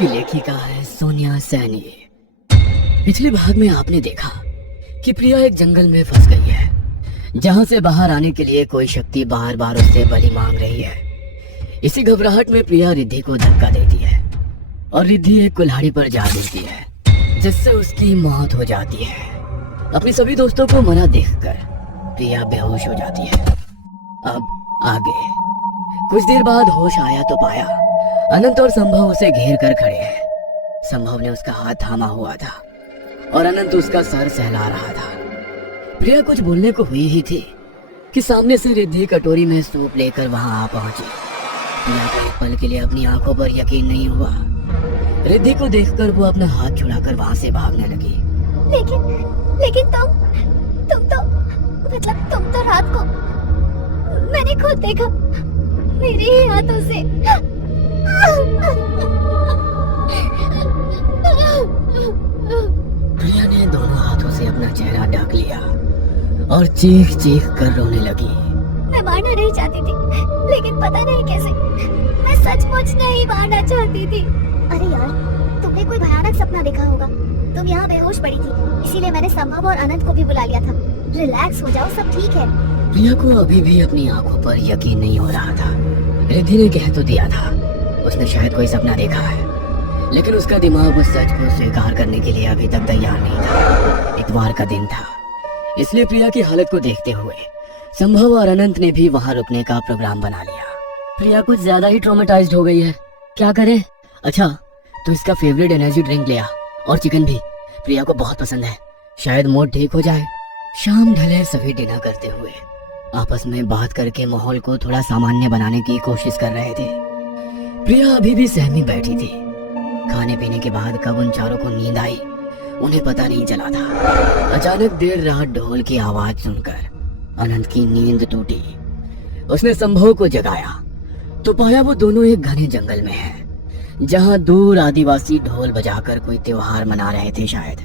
की लेखिका है सोनिया सैनी। पिछले भाग में आपने देखा कि प्रिया एक जंगल में फंस गई है, जहां से बाहर आने के लिए कोई शक्ति बार बार उससे बलि मांग रही है। इसी घबराहट में प्रिया रिद्धि को धक्का देती है और रिद्धि एक कुल्हाड़ी पर जा गिरती है, जिससे उसकी मौत हो जाती है। अपने सभी दोस्तों को मरा देखकर प्रिया बेहोश हो जाती है। अब आगे कुछ देर बाद होश आया तो पाया अनंत और संभव उसे घेर कर खड़े हैं। संभव ने उसका हाथ थामा हुआ था और अनंत उसका सर सहला रहा था। प्रिया कुछ बोलने को हुई ही थी कि सामने से रिद्धि कटोरी में सूप लेकर वहां आ पहुंची। प्रिया को एक पल के लिए अपनी आंखों पर यकीन नहीं हुआ। रिद्धि को देखकर वो अपना हाथ छुड़ाकर वहां से भागने लगी। लेकिन तुम तो रात को मैंने खुद देखा मेरे ही हाथों से। प्रिया ने दोनों हाथों से अपना चेहरा ढक लिया और चीख चीख कर रोने लगी। मैं मारना नहीं चाहती थी, लेकिन पता नहीं कैसे मैं सचमुच नहीं मारना चाहती थी। अरे यार, तुमने कोई भयानक सपना देखा होगा। तुम यहाँ बेहोश पड़ी थी, इसीलिए मैंने संभव और अनंत को भी बुला लिया था। रिलैक्स हो जाओ, सब ठीक है। प्रिया को अभी भी अपनी आंखों पर यकीन नहीं हो रहा था। रिद्धि ने कह तो दिया था उसने शायद कोई सपना देखा है, लेकिन उसका दिमाग उस सच को स्वीकार करने के लिए अभी तक तैयार नहीं था। इतवार का दिन था, इसलिए प्रिया की हालत को देखते हुए संभव और अनंत ने भी वहां रुकने का प्रोग्राम बना लिया। प्रिया कुछ ज्यादा ही ट्रॉमेटाइज्ड हो गई है, क्या करें? अच्छा, तो इसका फेवरेट एनर्जी ड्रिंक लिया और चिकन भी, प्रिया को बहुत पसंद है, शायद मूड ठीक हो जाए। शाम ढले सभी डिनर करते हुए आपस में बात करके माहौल को थोड़ा सामान्य बनाने की कोशिश कर रहे थे। प्रिया अभी भी सहमी बैठी थी। खाने पीने के बाद कब उन चारों को नींद आई उन्हें पता नहीं चला था। अचानक देर रात ढोल की आवाज सुनकर अनंत की नींद टूटी। उसने संभव को जगाया तो पाया वो दोनों एक घने जंगल में हैं, जहां दूर आदिवासी ढोल बजाकर कोई त्योहार मना रहे थे शायद।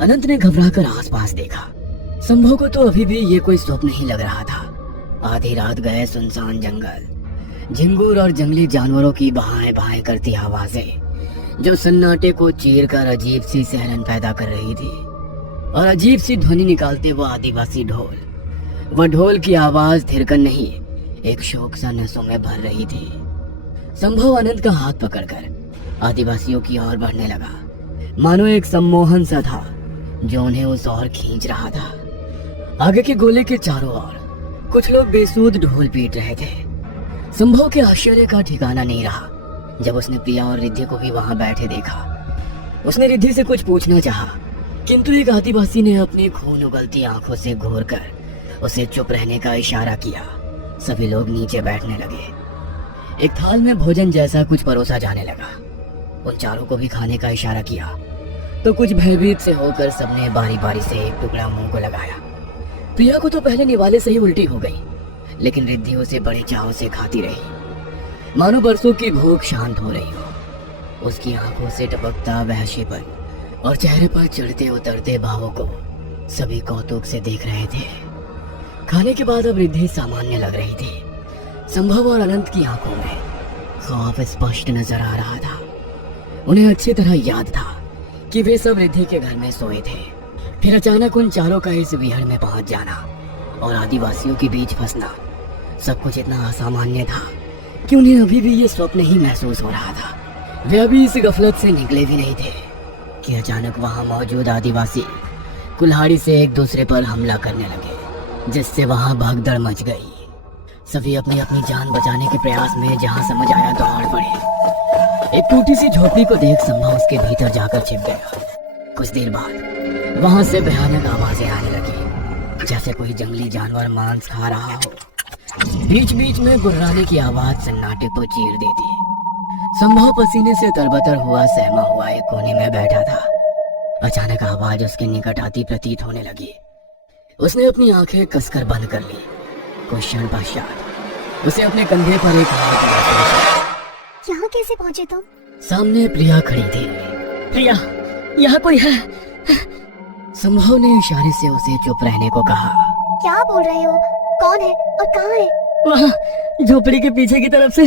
अनंत ने घबराकर आसपास देखा। संभव को तो अभी भी ये कोई स्वप्न ही लग रहा था। आधी रात गए सुनसान जंगल, झिंगुर और जंगली जानवरों की बाहें बाहें करती आवाजें जो सन्नाटे को चीर कर अजीब सी सहलन पैदा कर रही थी, और अजीब सी ध्वनि निकालते वो आदिवासी ढोल। वह ढोल की आवाज थिरकन नहीं, एक शोक सा नसों में भर रही थी। संभव अनंत का हाथ पकड़कर आदिवासियों की ओर बढ़ने लगा, मानो एक सम्मोहन सा था जो उन्हें उस ओर खींच रहा था। आगे के गोले के चारों ओर कुछ लोग बेसूद ढोल पीट रहे थे। संभव के आश्चर्य का ठिकाना नहीं रहा जब उसने प्रिया और रिद्धि को भी वहां बैठे देखा। उसने रिद्धि से कुछ पूछना चाहा, किंतु एक आदिवासी ने अपनी खून उगलती आंखों से घूरकर उसे चुप रहने का इशारा किया। सभी लोग नीचे बैठने लगे। एक थाल में भोजन जैसा कुछ परोसा जाने लगा। उन चारों को भी खाने का इशारा किया तो कुछ भयभीत से होकर सबने बारी बारी से एक टुकड़ा मुंह को लगाया। प्रिया को तो पहले निवाले से ही उल्टी हो गई, लेकिन रिद्धि उसे बड़े चाव से खाती रही, मानो बरसों की भूख शांत हो रही हो। उसकी आंखों से टपकता वहशीपन और चेहरे पर चढ़ते उतरते भावों को सभी कौतुक से देख रहे थे। खाने के बाद अब रिद्धि सामान्य लग रही थी। संभव और अनंत की आंखों में खौफ स्पष्ट नजर आ रहा था। उन्हें अच्छी तरह याद था कि वे सब रिद्धि के घर में सोए थे। फिर अचानक उन चारों का इस विहड़ में पहुंच जाना और आदिवासियों के बीच फंसना, सब कुछ इतना असामान्य था कि उन्हें अभी भी ये स्वप्न ही महसूस हो रहा था। वे अभी इस गफलत से निकले भी नहीं थे कि अचानक वहां मौजूद आदिवासी कुल्हाड़ी से एक दूसरे पर हमला करने लगे, जिससे वहां भगदड़ मच गई। सभी अपनी अपनी जान बचाने के प्रयास में जहां समझ आया दौड़ पड़े। एक टूटी सी झोपड़ी को देख संभव उसके भीतर जाकर छिप गया। कुछ देर बाद वहां से भयानक आवाजें आने लगी, जैसे कोई जंगली जानवर मांस खा रहा हो। बीच बीच में गुर्राने की आवाज सन्नाटे को चीर देती। संभव पसीने से तरबतर हुआ सहमा हुआ एक कोने में बैठा था। अचानक आवाज उसके निकट आती प्रतीत होने लगी। उसने अपनी आंखें कसकर बंद कर ली। कुछ क्षण पश्चात उसे अपने कंधे पर एक हाथ। यहाँ कैसे पहुँचे तुम? सामने प्रिया खड़ी थी। प्रिया, यहाँ कोई है? संभव ने इशारे से उसे चुप रहने को कहा। क्या बोल रहे हो? कौन है और कहाँ है? वहाँ झोपड़ी के पीछे की तरफ से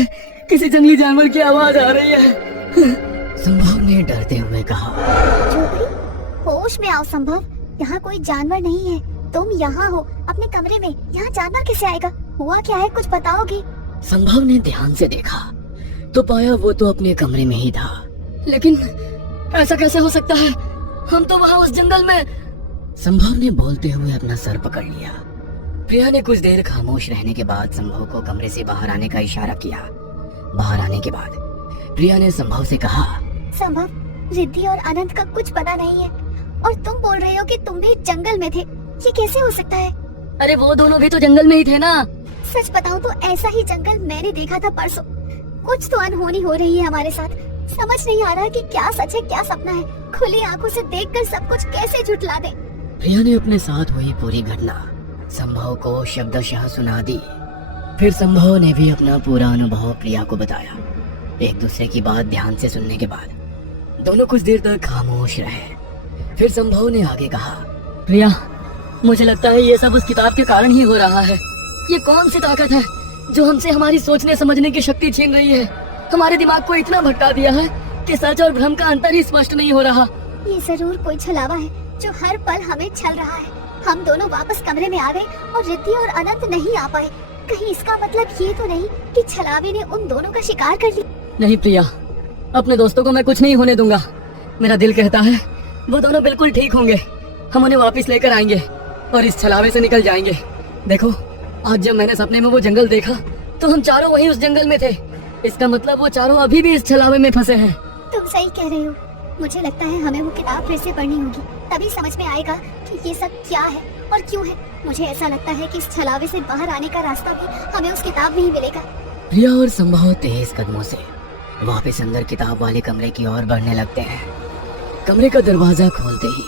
किसी जंगली जानवर की आवाज आ रही है। संभव ने डरते हुए कहा। झोपड़ी, होश में आओ संभव, यहाँ कोई जानवर नहीं है। तुम यहाँ हो अपने कमरे में, यहाँ जानवर कैसे आएगा? हुआ क्या है, कुछ बताओगी? संभव ने ध्यान से देखा तो पाया वो तो अपने कमरे में ही था। लेकिन ऐसा कैसे हो सकता है? हम तो वहाँ उस जंगल में। संभव ने बोलते हुए अपना सर पकड़ लिया। प्रिया ने कुछ देर खामोश रहने के बाद संभव को कमरे से बाहर आने का इशारा किया। बाहर आने के बाद प्रिया ने संभव से कहा, संभव, रिद्धि और अनंत का कुछ पता नहीं है और तुम बोल रहे हो कि तुम भी जंगल में थे। ये कैसे हो सकता है? अरे वो दोनों भी तो जंगल में ही थे ना। सच बताऊं तो ऐसा ही जंगल मैंने देखा था परसों। कुछ तो अनहोनी हो रही है हमारे साथ। समझ नहीं आ रहा कि क्या सच है क्या सपना है। खुली आंखों से देखकर सब कुछ कैसे झुठला दे। प्रिया ने अपने साथ हुई पूरी घटना संभव को शब्दशः सुना दी। फिर संभव ने भी अपना पूरा अनुभव प्रिया को बताया। एक दूसरे की बात ध्यान से सुनने के बाद दोनों कुछ देर तक खामोश रहे। फिर संभव ने आगे कहा, प्रिया, मुझे लगता है ये सब उस किताब के कारण ही हो रहा है। ये कौन सी ताकत है जो हमसे हमारी सोचने समझने की शक्ति छीन रही है? हमारे दिमाग को इतना भटका दिया है कि सच और भ्रम का अंतर ही स्पष्ट नहीं हो रहा। ये जरूर कोई छलावा है जो हर पल हमें छल रहा है। हम दोनों वापस कमरे में आ गए और रिद्धि और अनंत नहीं आ पाए। कहीं इसका मतलब ये तो नहीं कि छलावे ने उन दोनों का शिकार कर लिया? नहीं प्रिया, अपने दोस्तों को मैं कुछ नहीं होने दूंगा। मेरा दिल कहता है वो दोनों बिल्कुल ठीक होंगे। हम उन्हें वापस लेकर आएंगे और इस छलावे से निकल जाएंगे। देखो, आज जब मैंने सपने में वो जंगल देखा तो हम चारों वहीं उस जंगल में थे। इसका मतलब वो चारों अभी भी इस छलावे में फंसे हैं। तुम सही कह रहे हो। मुझे लगता है हमें वो किताब फिर से पढ़नी होगी, तभी समझ में आएगा कि ये सब क्या है और क्यों है। मुझे ऐसा लगता है कि इस छलावे से बाहर आने का रास्ता भी हमें उस किताब में ही मिलेगा। प्रिया और संभव तेज कदमों से वापस अंदर किताब वाले कमरे की ओर बढ़ने लगते हैं। कमरे का दरवाजा खोलते ही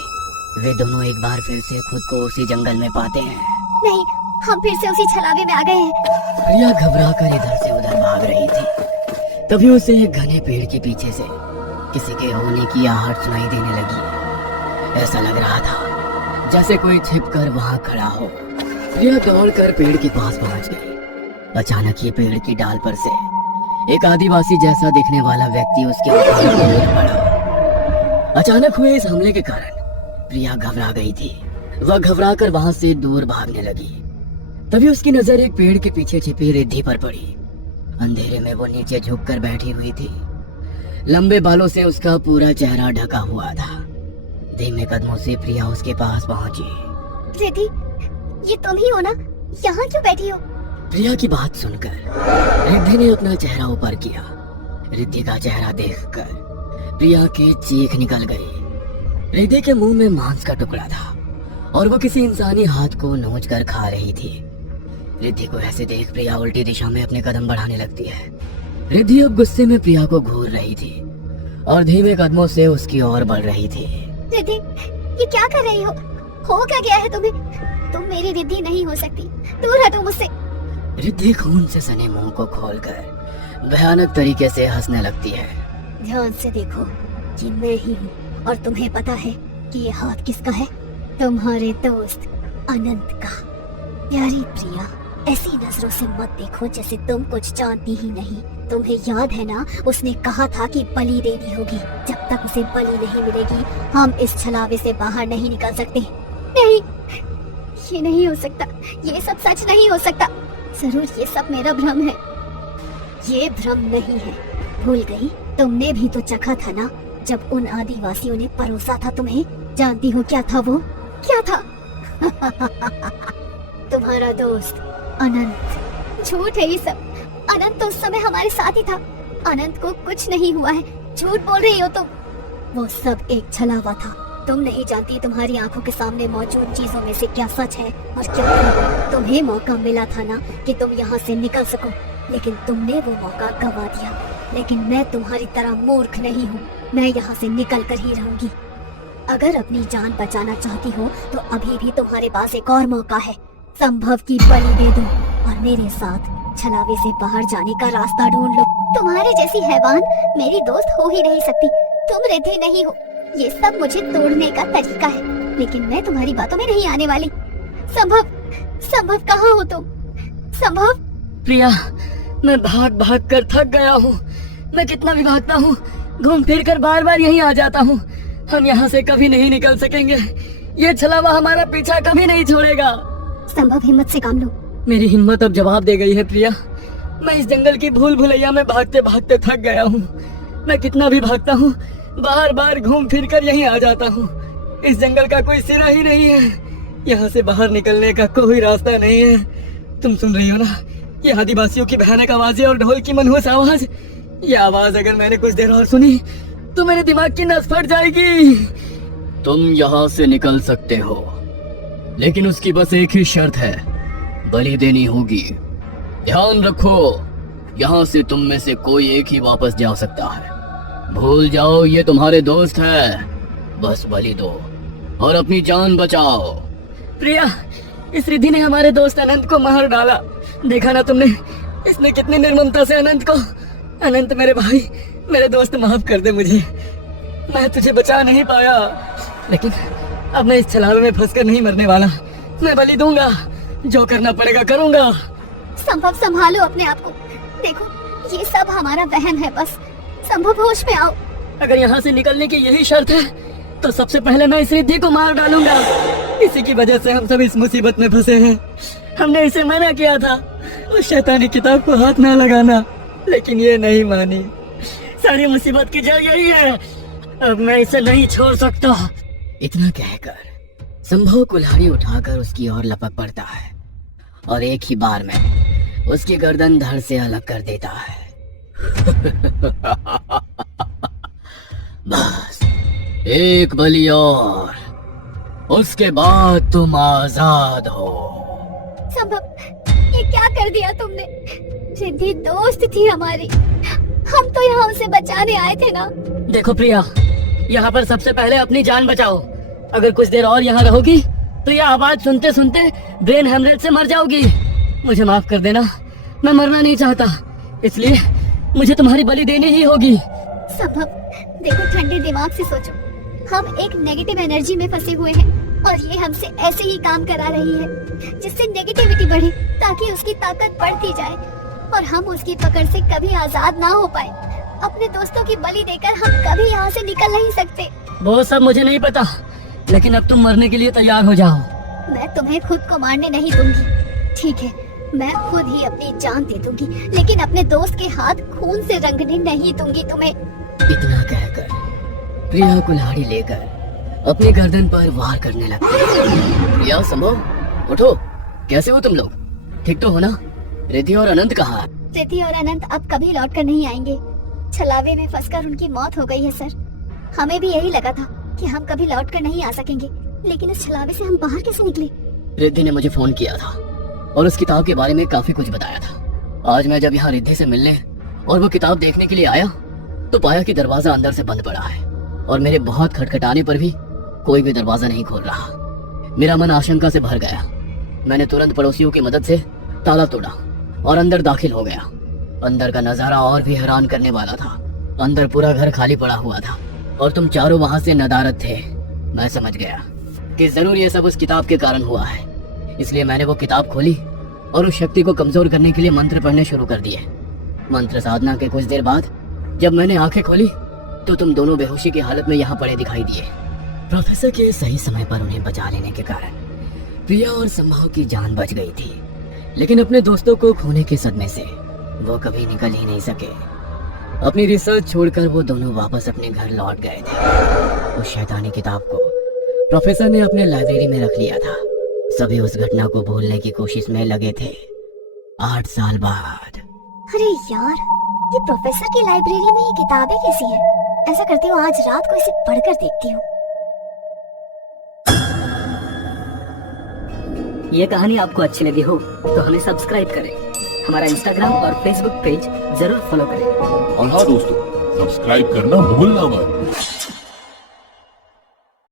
वे दोनों एक बार फिर से खुद को उसी जंगल में पाते हैं। नहीं, हम फिर से उसी छलावे में आ गए हैं। प्रिया घबराकर इधर से उधर भाग रही थी। तभी उसे एक घने पेड़ के पीछे से किसी के रोने की आहट सुनाई देने लगी। ऐसा लग रहा था जैसे कोई छिपकर वहां खड़ा हो। प्रिया दौड़कर पेड़ के पास पहुंच गई। अचानक ये पेड़ की डाल पर से एक आदिवासी जैसा दिखने वाला व्यक्ति उसके ऊपर गिर पड़ा। अचानक हुए इस हमले के कारण प्रिया घबरा गई थी। वह घबराकर वहां से दूर भागने लगी। तभी उसकी नजर एक पेड़ के पीछे छिपी रिद्धि पर पड़ी। अंधेरे में वो नीचे झुककर बैठी हुई थी। लंबे बालों से उसका पूरा चेहरा ढका हुआ था। धीमे कदमों से प्रिया उसके पास पहुंची। रिद्धि, ये तुम ही हो ना? यहाँ क्यों बैठी हो? प्रिया की बात सुनकर रिद्धि ने अपना चेहरा ऊपर किया। रिद्धि का चेहरा देखकर प्रिया की चीख निकल गई। रिद्धि के मुंह में मांस का टुकड़ा था और वो किसी इंसानी हाथ को नोच कर खा रही थी। रिद्धि को ऐसे देख प्रिया उल्टी दिशा में अपने कदम बढ़ाने लगती है। रिद्धि अब गुस्से में प्रिया को घूर रही थी और धीमे कदमों से उसकी ओर बढ़ रही थी। रिद्धि, ये क्या कर रही हो? क्या गया है तुम्हें? तुम मेरी रिद्धि नहीं हो सकती। दूर हटो मुझसे। रिद्धि खून से सने मुंह को खोलकर भयानक तरीके से हंसने लगती है। ध्यान से देखो, ये मैं ही हूँ और तुम्हें पता है कि ये हाथ किसका है? तुम्हारे दोस्त अनंत का। प्यारी प्रिया, ऐसी नजरों से मत देखो जैसे तुम कुछ जानती ही नहीं। तुम्हें याद है ना, उसने कहा था कि बलि देनी होगी। जब तक उसे बलि नहीं मिलेगी हम इस छलावे से बाहर नहीं निकल सकते। नहीं, ये नहीं हो सकता। ये सब सच नहीं हो सकता। जरूर ये सब मेरा भ्रम है। ये भ्रम नहीं है। भूल गई? तुमने भी तो चखा था ना जब उन आदिवासियों ने परोसा था तुम्हें। जानती हो क्या था वो? क्या था? तुम्हारा दोस्त अनंत। झूठ है ये सब। अनंत तो उस समय हमारे साथ ही था। अनंत को कुछ नहीं हुआ है। झूठ बोल रही हो तुम। वो सब एक छलावा था। तुम नहीं जानती तुम्हारी आंखों के सामने मौजूद चीजों में से क्या सच है और क्या नहीं। तुम्हें मौका मिला था ना कि तुम यहाँ से निकल सको, लेकिन तुमने वो मौका गवा दिया। लेकिन मैं तुम्हारी तरह मूर्ख नहीं हूँ। मैं यहाँ से निकल कर ही रहूंगी। अगर अपनी जान बचाना चाहती हो तो अभी भी तुम्हारे पास एक और मौका है। संभव की बलि दे दो और मेरे साथ छलावे से बाहर जाने का रास्ता ढूंढ लो। तुम्हारे जैसी हैवान मेरी दोस्त हो ही नहीं सकती। तुम रिद्धि नहीं हो। ये सब मुझे तोड़ने का तरीका है, लेकिन मैं तुम्हारी बातों में नहीं आने वाली। संभव कहाँ हो तुम? संभव। प्रिया, मैं भाग भाग कर थक गया हूँ। मैं कितना भी भागता हूँ घूम फिर कर बार बार यहीं आ जाता हूँ। हम यहाँ से कभी नहीं निकल सकेंगे। ये छलावा हमारा पीछा कभी नहीं छोड़ेगा। संभव हिम्मत से काम लो। मेरी हिम्मत अब जवाब दे गई है प्रिया। मैं इस जंगल की भूल भुलैया में भागते भागते थक गया हूँ। मैं कितना भी भागता हूँ, बार बार घूम फिर कर यहीं आ जाता हूँ। इस जंगल का कोई सिरा ही नहीं है। यहाँ से बाहर निकलने का कोई रास्ता नहीं है। तुम सुन रही हो ना, ये आदिवासियों की भयानक आवाजें और ढोल की मनहूस आवाज। ये आवाज अगर मैंने कुछ देर और सुनी तो मेरे दिमाग की नस फट जाएगी। तुम यहाँ से निकल सकते हो, लेकिन उसकी बस एक ही शर्त है, बलि देनी होगी। ध्यान रखो, यहाँ से तुम में से कोई एक ही वापस जा सकता है। भूल जाओ ये तुम्हारे दोस्त है। बस बलि दो और अपनी जान बचाओ। प्रिया, इस रिद्धि ने हमारे दोस्त अनंत को मार डाला। देखा ना तुमने, इसने कितनी निर्ममता से अनंत को। अनंत मेरे भाई, मेरे दोस्त, माफ कर दे मुझे। मैं तुझे बचा नहीं पाया, लेकिन अब मैं इस छलावे में फंसकर नहीं मरने वाला। मैं बलि दूंगा, जो करना पड़ेगा करूंगा। संभव, संभालो अपने आप को। देखो, ये सब हमारा वहम है। बस संभव, होश में आओ। अगर यहाँ से निकलने की यही शर्त है तो सबसे पहले मैं इस रिद्धि को मार डालूंगा। इसी की वजह से हम सब इस मुसीबत में फंसे हैं। हमने इसे मना किया था उस शैतानी किताब को हाथ ना लगाना, लेकिन ये नहीं मानी। सारी मुसीबत की जड़ यही है। अब मैं इसे नहीं छोड़ सकता। इतना कहकर संभव कुल्हाड़ी उठाकर उसकी ओर लपक पड़ता है और एक ही बार में उसकी गर्दन धड़ से अलग कर देता है। बस एक बलि और, उसके बाद तुम आजाद हो। संभव, ये क्या कर दिया तुमने? रिद्धि दोस्त थी हमारी। हम तो यहाँ उसे बचाने आए थे ना। देखो प्रिया, यहाँ पर सबसे पहले अपनी जान बचाओ। अगर कुछ देर और यहाँ रहोगी तो यह आवाज सुनते सुनते ब्रेन हेमरेज से मर जाओगी। मुझे माफ कर देना, मैं मरना नहीं चाहता, इसलिए मुझे तुम्हारी बलि देनी ही होगी। संभव, देखो, ठंडे दिमाग से सोचो। हम एक नेगेटिव एनर्जी में फंसे हुए हैं और ये हमसे ऐसे ही काम करा रही है जिससे नेगेटिविटी बढ़े, ताकि उसकी ताकत बढ़ती जाए और हम उसकी पकड़ से कभी आजाद ना हो पाए। अपने दोस्तों की बलि देकर हम कभी यहाँ से निकल नहीं सकते। वो सब मुझे नहीं पता, लेकिन अब तुम मरने के लिए तैयार हो जाओ। मैं तुम्हें खुद को मारने नहीं दूंगी। ठीक है, मैं खुद ही अपनी जान दे दूंगी, लेकिन अपने दोस्त के हाथ खून से रंगने नहीं दूंगी तुम्हें। इतना कहकर प्रिया कुल्हाड़ी लेकर अपनी गर्दन पर वार करने लगती है। प्रिया, संभव, उठो। कैसे हो तुम लोग? ठीक तो हो ना? रिद्धि और अनंत कहाँ? रिद्धि और अनंत अब कभी लौट कर नहीं आएंगे। छलावे में फंसकर उनकी मौत हो गई है सर। हमें भी यही लगा था कि हम कभी लौट कर नहीं आ सकेंगे, लेकिन इस छलावे से हम बाहर कैसे निकले? रिद्धि ने मुझे फोन किया था और उस किताब के बारे में काफी कुछ बताया था। आज मैं जब यहाँ रिद्धि से मिलने और वो किताब देखने के लिए आया तो पाया कि दरवाजा अंदर से बंद पड़ा है और मेरे बहुत खटखटाने पर भी कोई भी दरवाजा नहीं खोल रहा। मेरा मन आशंका से भर गया। मैंने तुरंत पड़ोसियों की मदद से ताला तोड़ा और अंदर दाखिल हो गया। अंदर का नजारा और भी हैरान करने वाला था। अंदर पूरा घर खाली पड़ा हुआ था और तुम चारों वहां से नदारद थे। मैं समझ गया कि जरूर ये सब उस किताब के कारण हुआ है, इसलिए मैंने वो किताब खोली और उस शक्ति को कमजोर करने के लिए मंत्र पढ़ने शुरू कर दिए। मंत्र साधना के कुछ देर बाद जब मैंने आंखें खोली तो तुम दोनों बेहोशी की हालत में यहाँ पड़े दिखाई दिए। प्रोफेसर के सही समय पर उन्हें बचा लेने के कारण प्रिया और संभव की जान बच गई थी, लेकिन अपने दोस्तों को खोने के सदमे से वो कभी निकल ही नहीं सके। अपनी रिसर्च छोड़कर वो दोनों वापस अपने घर लौट गए थे। उस शैतानी किताब को प्रोफेसर ने अपने लाइब्रेरी में रख लिया था। सभी उस घटना को भूलने की कोशिश में लगे थे। 8 साल बाद। अरे यार, ये प्रोफेसर की लाइब्रेरी में ये किताबें कैसी हैं? ऐसा करती हूँ, आज रात को इसे पढ़कर देखती हूँ। ये कहानी आपको अच्छी लगी हो तो हमें सब्सक्राइब करें। हमारा इंस्टाग्राम और फेसबुक पेज जरूर फॉलो करें। और हाँ दोस्तों, सब्सक्राइब करना भूलना मत।